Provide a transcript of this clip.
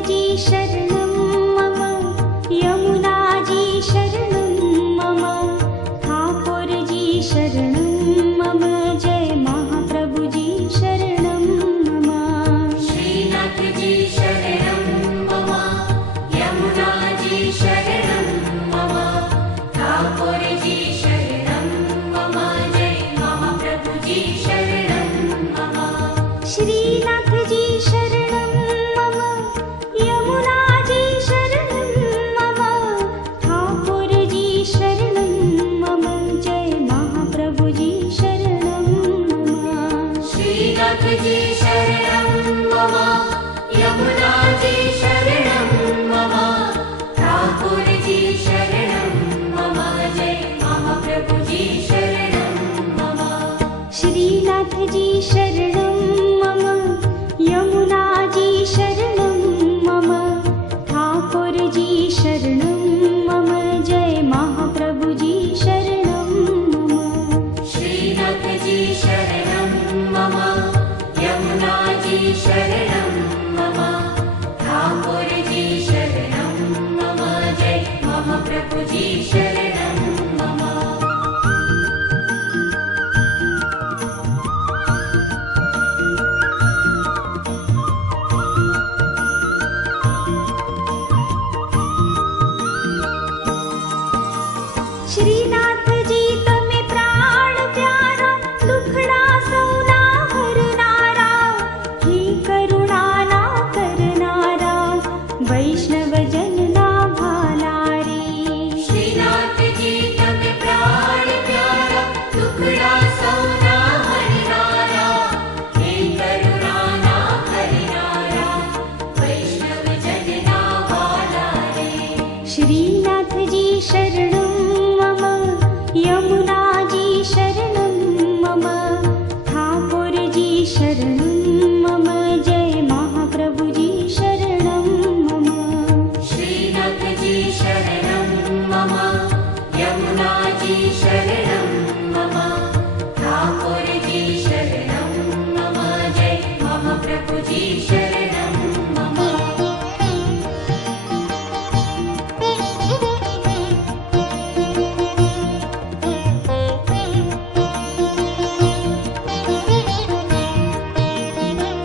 जी शरणं मम, यमुना जी शरणं मम, ठाकुर जी शरणं मम, जय महाप्रभु जी शरणं मम। श्रीनाथ जी शरणं मम, यमुना जी शरणं मम, ठाकुर जी शरणं मम, जय महाप्रभु जी शरणं मम। श्रीनाथ जी शरणं मम, यमुना जी शरणं मम, ठाकुर जी शरणं मम, जय महाप्रभु जी शरणं मम। श्रीनाथ जी शरणं मम, यमुना जी शरणं मम, ठाकुर जी शरणं मम, जय महाप्रभु जी शरणं मम। श्रीनाथ जी शरणं मम, यमुना जी शरणं मम, ठाकुर जी शरणं मम, जय महाप्रभु जी शरणं मम। श्रीनाथ जी शरणं मम, यमुना जी शरणं मम, ठाकुर जी शरणं मम, जय महाप्रभु जी शरणं मम। श्रीनाथ जी तमे प्राण प्यारा, दुखड़ा सौना हरनारा, हे करुणा ना करनारा, वैष्णव जन ना भाला रे। श्रीनाथ जी तमे प्राण प्यारा, दुखड़ा सौना हरनारा, हे करुणा ना करनारा, वैष्णव जन ना वाला रे। श्रीनाथ जी शरणं मम, यमुना जी शरणं मम, ठाकुर जी शरणं मम, जय महाप्रभु जी शरणं मम। श्रीनाथ जी शरणं मम, यमुना जी शरणं मम, ठाकुर जी शरणं मम, जय महाप्रभु जी शरणं